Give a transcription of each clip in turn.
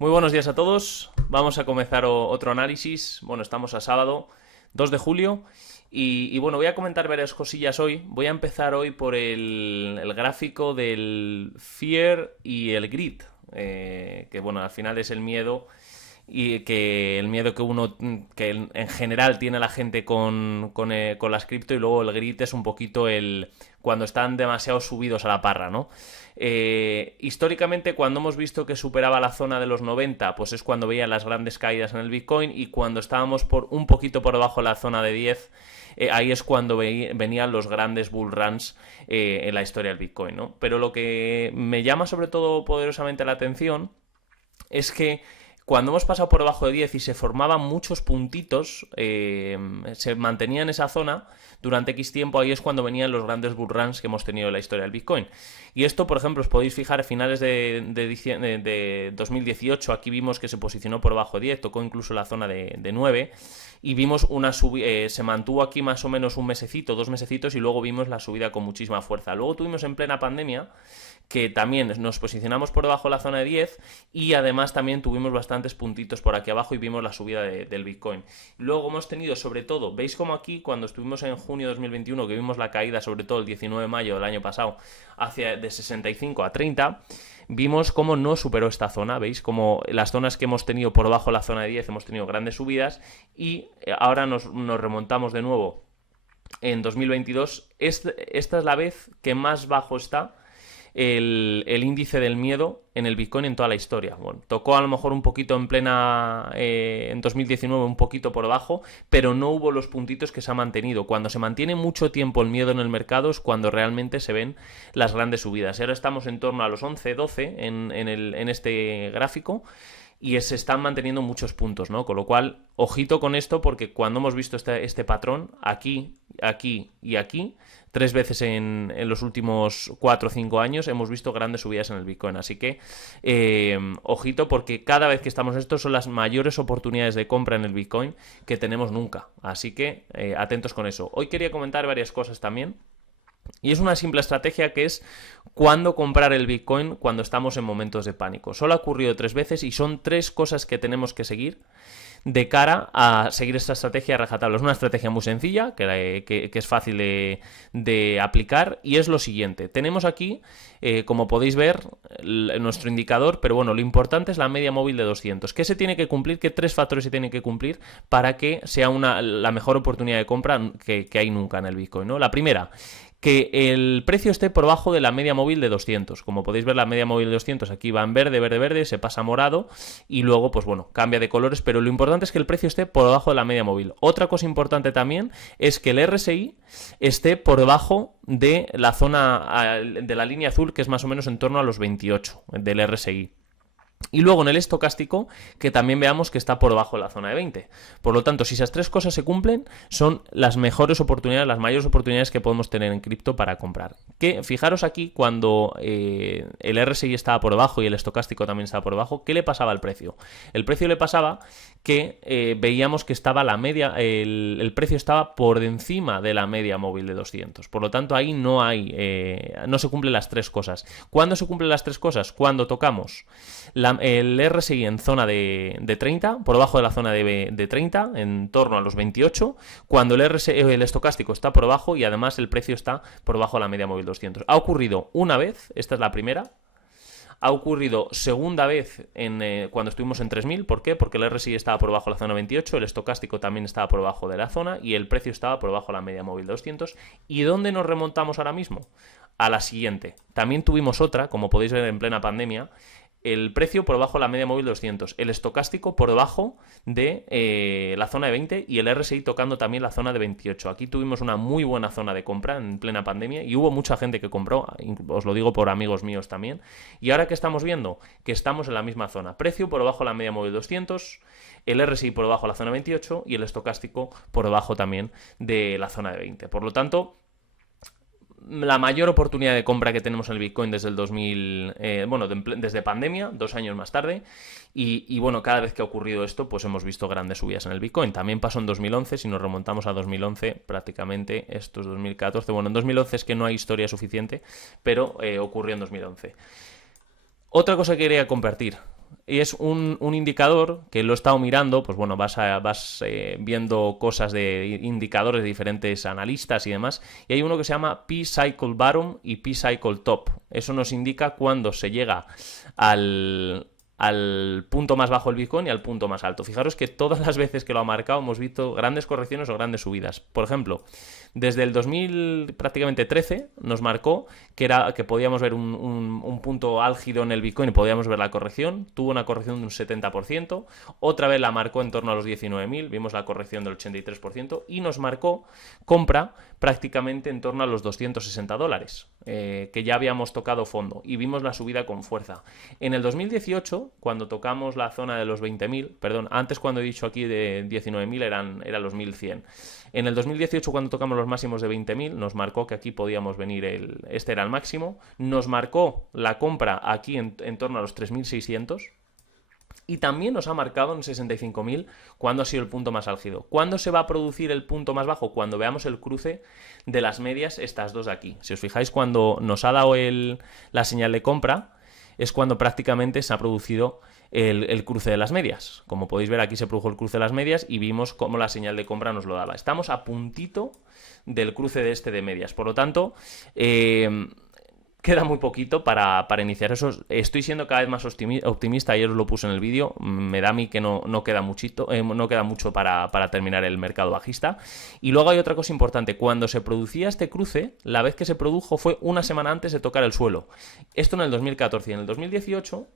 Muy buenos días a todos. Vamos a comenzar otro análisis. Bueno, estamos a sábado 2 de julio y bueno, voy a comentar varias cosillas hoy. Voy a empezar hoy por el gráfico del Fear y el Greed, que bueno, al final es el miedo y que el miedo que en general tiene la gente con las cripto, y luego el grit es un poquito el cuando están demasiado subidos a la parra, ¿no? Históricamente, cuando hemos visto que superaba la zona de los 90, pues es cuando veía las grandes caídas en el Bitcoin, y cuando estábamos un poquito por debajo de la zona de 10, ahí es cuando venían los grandes bull runs en la historia del Bitcoin, ¿no? Pero lo que me llama sobre todo poderosamente la atención es que cuando hemos pasado por debajo de 10 y se formaban muchos puntitos, se mantenía en esa zona durante X tiempo, ahí es cuando venían los grandes bull runs que hemos tenido en la historia del Bitcoin. Y esto, por ejemplo, os podéis fijar a finales de 2018, aquí vimos que se posicionó por debajo de 10, tocó incluso la zona de 9, y vimos una subida, se mantuvo aquí más o menos un mesecito, 2 mesecitos, y luego vimos la subida con muchísima fuerza. Luego tuvimos en plena pandemia, que también nos posicionamos por debajo de la zona de 10, y además también tuvimos bastantes puntitos por aquí abajo y vimos la subida del Bitcoin. Luego hemos tenido, sobre todo, veis como aquí cuando estuvimos en junio de 2021, que vimos la caída, sobre todo el 19 de mayo del año pasado, de 65 a 30, vimos cómo no superó esta zona. Veis como las zonas que hemos tenido por debajo de la zona de 10 hemos tenido grandes subidas, y ahora nos remontamos de nuevo en 2022. Esta es la vez que más bajo está el índice del miedo en el Bitcoin en toda la historia. Bueno, tocó a lo mejor un poquito en 2019, un poquito por debajo, pero no hubo los puntitos que se ha mantenido. Cuando se mantiene mucho tiempo el miedo en el mercado es cuando realmente se ven las grandes subidas. Y ahora estamos en torno a los 11, 12 en este gráfico, y se están manteniendo muchos puntos, ¿no? Con lo cual, ojito con esto, porque cuando hemos visto este patrón, aquí, aquí y aquí, 3 veces en los últimos 4 o 5 años, hemos visto grandes subidas en el Bitcoin. Así que, ojito, porque cada vez que estamos en esto son las mayores oportunidades de compra en el Bitcoin que tenemos nunca. Así que, atentos con eso. Hoy quería comentar varias cosas también. Y es una simple estrategia, que es cuándo comprar el Bitcoin cuando estamos en momentos de pánico. Solo ha ocurrido 3 veces y son 3 cosas que tenemos que seguir de cara a seguir esta estrategia a rajatabla. Es una estrategia muy sencilla, que es fácil de aplicar, y es lo siguiente. Tenemos aquí, como podéis ver, nuestro indicador, pero bueno, lo importante es la media móvil de 200. ¿Qué se tiene que cumplir? ¿Qué 3 factores se tienen que cumplir para que sea la mejor oportunidad de compra que hay nunca en el Bitcoin, ¿no? La primera, que el precio esté por debajo de la media móvil de 200. Como podéis ver, la media móvil de 200 aquí va en verde, verde, verde, se pasa a morado y luego, pues bueno, cambia de colores, pero lo importante es que el precio esté por debajo de la media móvil. Otra cosa importante también es que el RSI esté por debajo de la zona de la línea azul, que es más o menos en torno a los 28 del RSI. Y luego en el estocástico, que también veamos que está por debajo de la zona de 20. Por lo tanto, si esas 3 cosas se cumplen, son las mejores oportunidades, las mayores oportunidades que podemos tener en cripto para comprar. Que fijaros aquí, cuando el RSI estaba por debajo y el estocástico también estaba por debajo, ¿qué le pasaba al precio? El precio le pasaba que veíamos que estaba el precio estaba por encima de la media móvil de 200. Por lo tanto, ahí no se cumplen las 3 cosas. ¿Cuándo se cumplen las 3 cosas? Cuando tocamos el RSI en zona de 30, por debajo de la zona de 30, en torno a los 28, cuando el estocástico está por debajo y además el precio está por debajo de la media móvil 200. Ha ocurrido una vez, esta es la primera. Ha ocurrido segunda vez cuando estuvimos en 3000. ¿Por qué? Porque el RSI estaba por debajo de la zona 28, el estocástico también estaba por debajo de la zona y el precio estaba por debajo de la media móvil 200. ¿Y dónde nos remontamos ahora mismo? A la siguiente. También tuvimos otra, como podéis ver, en plena pandemia. El precio por debajo de la media móvil 200, el estocástico por debajo de la zona de 20 y el RSI tocando también la zona de 28. Aquí tuvimos una muy buena zona de compra en plena pandemia y hubo mucha gente que compró, os lo digo por amigos míos también. Y ahora que estamos viendo que estamos en la misma zona, precio por debajo de la media móvil 200, el RSI por debajo de la zona 28 y el estocástico por debajo también de la zona de 20. Por lo tanto, la mayor oportunidad de compra que tenemos en el Bitcoin desde el 2000, desde pandemia, 2 años más tarde, y bueno, cada vez que ha ocurrido esto, pues hemos visto grandes subidas en el Bitcoin. También pasó en 2011, si nos remontamos a 2011, prácticamente, esto es 2014, bueno, en 2011 es que no hay historia suficiente, pero ocurrió en 2011. Otra cosa que quería compartir, y es un indicador que lo he estado mirando, pues bueno, vas viendo cosas de indicadores de diferentes analistas y demás, y hay uno que se llama P-Cycle Bottom y P-Cycle Top. Eso nos indica cuando se llega al punto más bajo del Bitcoin y al punto más alto. Fijaros que todas las veces que lo ha marcado hemos visto grandes correcciones o grandes subidas. Por ejemplo, desde el 2000 prácticamente 13 nos marcó que podíamos ver un punto álgido en el Bitcoin y podíamos ver la corrección. Tuvo una corrección de un 70%. Otra vez la marcó en torno a los 19.000. Vimos la corrección del 83%. Y nos marcó compra prácticamente en torno a los $260, que ya habíamos tocado fondo. Y vimos la subida con fuerza. En el 2018, cuando tocamos la zona de los 20.000, perdón, antes cuando he dicho aquí de 19.000 eran los 1.100. En el 2018, cuando tocamos los máximos de 20.000, nos marcó que aquí podíamos venir, este era el máximo, nos marcó la compra aquí en torno a los 3.600 y también nos ha marcado en 65.000 cuando ha sido el punto más álgido. ¿Cuándo se va a producir el punto más bajo? Cuando veamos el cruce de las medias, estas dos de aquí. Si os fijáis, cuando nos ha dado la señal de compra, es cuando prácticamente se ha producido el cruce de las medias. Como podéis ver, aquí se produjo el cruce de las medias y vimos cómo la señal de compra nos lo daba. Estamos a puntito del cruce de medias. Por lo tanto, queda muy poquito para iniciar eso. Estoy siendo cada vez más optimista. Ayer os lo puse en el vídeo. Me da a mí que no queda mucho para terminar el mercado bajista. Y luego hay otra cosa importante. Cuando se producía este cruce, la vez que se produjo fue una semana antes de tocar el suelo. Esto en el 2014 y en el 2018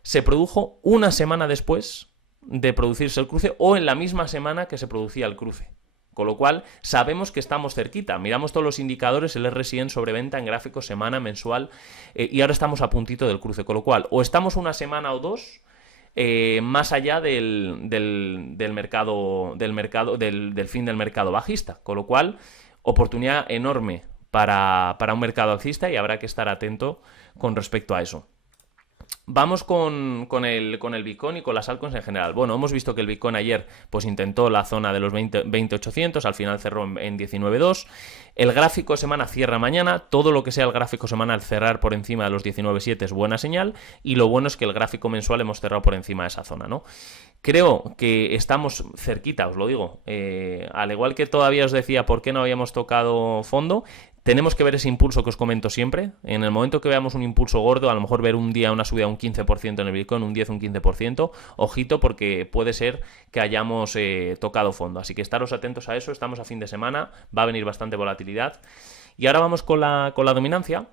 se produjo una semana después de producirse el cruce o en la misma semana que se producía el cruce. Con lo cual, sabemos que estamos cerquita. Miramos todos los indicadores, el RSI en sobreventa en gráfico, semana, mensual, y ahora estamos a puntito del cruce. Con lo cual, o estamos una semana o dos más allá del fin del mercado bajista. Con lo cual, oportunidad enorme para un mercado alcista y habrá que estar atento con respecto a eso. Vamos con el Bitcoin y con las altcoins en general. Bueno, hemos visto que el Bitcoin ayer pues intentó la zona de los 20.800, al final cerró en 19.2. El gráfico semana cierra mañana. Todo lo que sea el gráfico semanal cerrar por encima de los 19.7 es buena señal. Y lo bueno es que el gráfico mensual hemos cerrado por encima de esa zona, ¿no? Creo que estamos cerquita, os lo digo. Al igual que todavía os decía por qué no habíamos tocado fondo, tenemos que ver ese impulso que os comento siempre. En el momento que veamos un impulso gordo, a lo mejor ver un día una subida de un 15% en el Bitcoin, un 10, un 15%, ojito porque puede ser que hayamos tocado fondo. Así que estaros atentos a eso, estamos a fin de semana, va a venir bastante volatilidad. Y ahora vamos con la dominancia,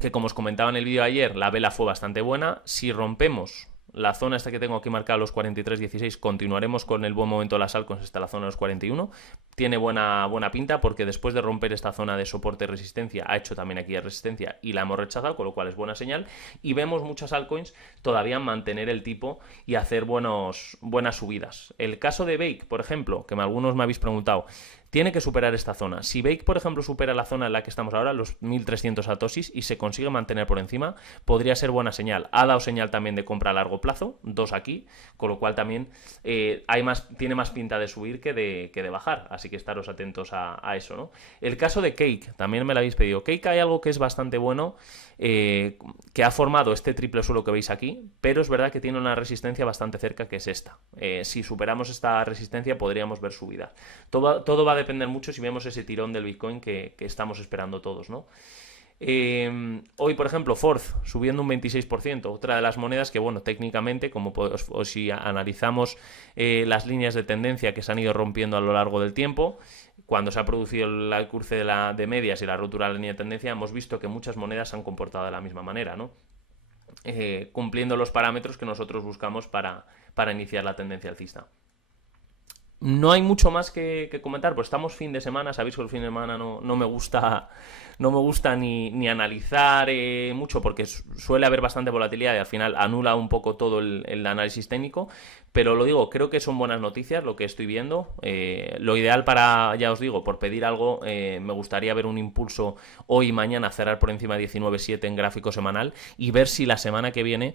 que como os comentaba en el vídeo de ayer, la vela fue bastante buena. Si rompemos la zona esta que tengo aquí marcada, los 43.16, continuaremos con el buen momento de las altcoins hasta la zona de los 41. Tiene buena pinta porque después de romper esta zona de soporte y resistencia, ha hecho también aquí de resistencia y la hemos rechazado, con lo cual es buena señal. Y vemos muchas altcoins todavía mantener el tipo y hacer buenas subidas. El caso de Bake, por ejemplo, que algunos me habéis preguntado, tiene que superar esta zona. Si Bake, por ejemplo, supera la zona en la que estamos ahora, los 1.300 satoshis, y se consigue mantener por encima, podría ser buena señal. Ha dado señal también de compra a largo plazo, 2 aquí, con lo cual también tiene más pinta de subir que de bajar. Así que estaros atentos a eso, ¿no? El caso de Cake, también me lo habéis pedido. Cake, hay algo que es bastante bueno, que ha formado este triple suelo que veis aquí, pero es verdad que tiene una resistencia bastante cerca, que es esta. Si superamos esta resistencia podríamos ver subidas. Todo va a depender mucho si vemos ese tirón del Bitcoin que estamos esperando todos, ¿no? Hoy, por ejemplo, Forth subiendo un 26%, otra de las monedas que, bueno, técnicamente, o si analizamos las líneas de tendencia que se han ido rompiendo a lo largo del tiempo, cuando se ha producido el cruce de medias y la ruptura de la línea de tendencia, hemos visto que muchas monedas se han comportado de la misma manera, ¿no? Cumpliendo los parámetros que nosotros buscamos para iniciar la tendencia alcista. No hay mucho más que comentar, pues estamos fin de semana, sabéis que el fin de semana no me gusta ni analizar mucho porque suele haber bastante volatilidad y al final anula un poco todo el análisis técnico, pero lo digo, creo que son buenas noticias lo que estoy viendo. Lo ideal ya os digo, por pedir algo, me gustaría ver un impulso hoy y mañana, cerrar por encima de 19.7 en gráfico semanal y ver si la semana que viene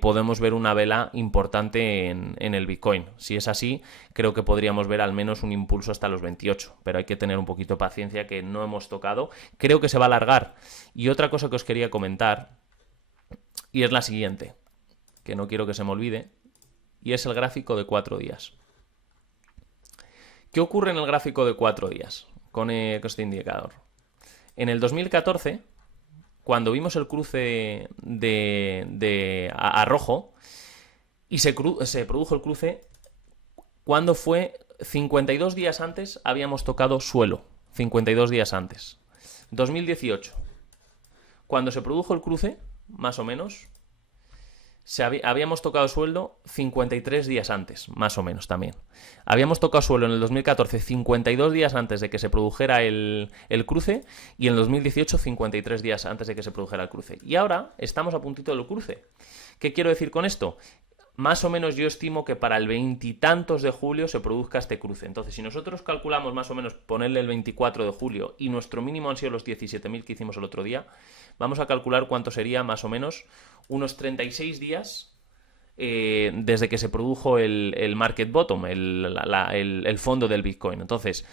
podemos ver una vela importante en el Bitcoin. Si es así, creo que podríamos ver al menos un impulso hasta los 28, pero hay que tener un poquito de paciencia que no hemos tocado. Creo que se va a alargar. Y otra cosa que os quería comentar, y es la siguiente, que no quiero que se me olvide, y es el gráfico de 4 días. ¿Qué ocurre en el gráfico de 4 días con este indicador? En el 2014, cuando vimos el cruce a rojo, y se produjo el cruce, cuando fue 52 días antes habíamos tocado suelo. 52 días antes. 2018. Cuando se produjo el cruce, más o menos, habíamos tocado suelo 53 días antes, más o menos también. Habíamos tocado suelo en el 2014 52 días antes de que se produjera el cruce y en el 2018 53 días antes de que se produjera el cruce. Y ahora estamos a puntito del cruce. ¿Qué quiero decir con esto? Más o menos yo estimo que para el 20 y tantos de julio se produzca este cruce. Entonces, si nosotros calculamos más o menos ponerle el 24 de julio y nuestro mínimo han sido los 17.000 que hicimos el otro día, vamos a calcular cuánto sería más o menos unos 36 días desde que se produjo el market bottom, el fondo del Bitcoin. Entonces,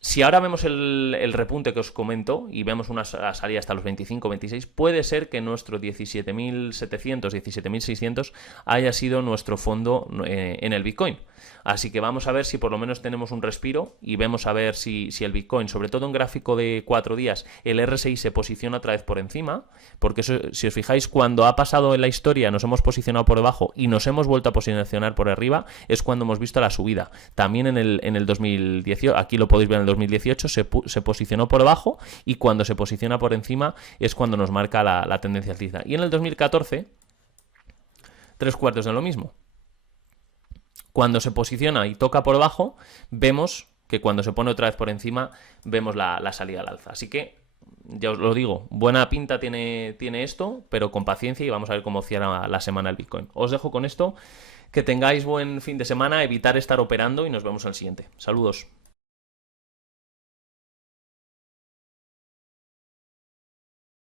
si ahora vemos el repunte que os comento y vemos una salida hasta los 25, 26, puede ser que nuestro 17.700, 17.600 haya sido nuestro fondo en el Bitcoin. Así que vamos a ver si por lo menos tenemos un respiro y vemos a ver si el Bitcoin, sobre todo en gráfico de 4 días, el RSI se posiciona otra vez por encima, porque eso, si os fijáis, cuando ha pasado en la historia nos hemos posicionado por debajo y nos hemos vuelto a posicionar por arriba, es cuando hemos visto la subida. También en el 2018, aquí lo podéis ver en el 2018, se posicionó por debajo y cuando se posiciona por encima es cuando nos marca la tendencia alcista. Y en el 2014, 3/4 de lo mismo. Cuando se posiciona y toca por debajo, vemos que cuando se pone otra vez por encima, vemos la salida al alza. Así que, ya os lo digo, buena pinta tiene esto, pero con paciencia y vamos a ver cómo cierra la semana el Bitcoin. Os dejo con esto, que tengáis buen fin de semana, evitar estar operando y nos vemos al siguiente. Saludos.